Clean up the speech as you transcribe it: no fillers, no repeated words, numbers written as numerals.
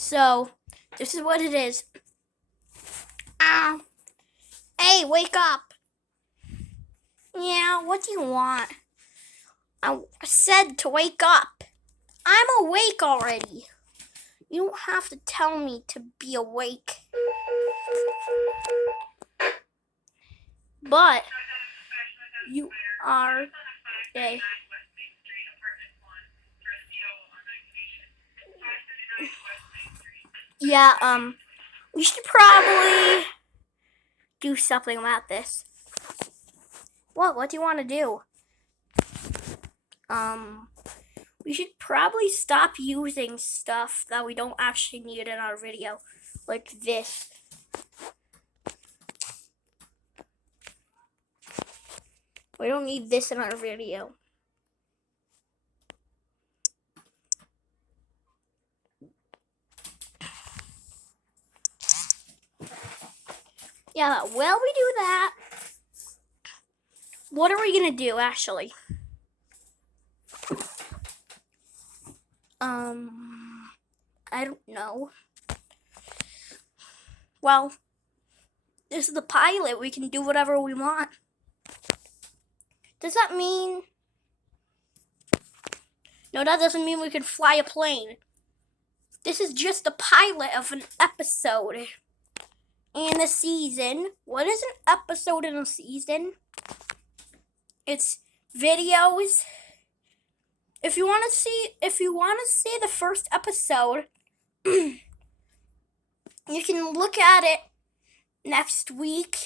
So, this is what it is. Hey, wake up. Yeah, what do you want? I said to wake up. I'm awake already. You don't have to tell me to be awake. But you are a we should probably do something about this. What do you want to do? We should probably stop using stuff that we don't actually need in our video, like this. We don't need this in our video. Yeah, while we do that, what are we gonna do actually? I don't know. Well, this is the pilot. We can do whatever we want. Does that mean? No, that doesn't mean we can fly a plane. This is just the pilot of an episode in a season. What is an episode in a season? It's videos. If you want to see the first episode, you can look at it next week.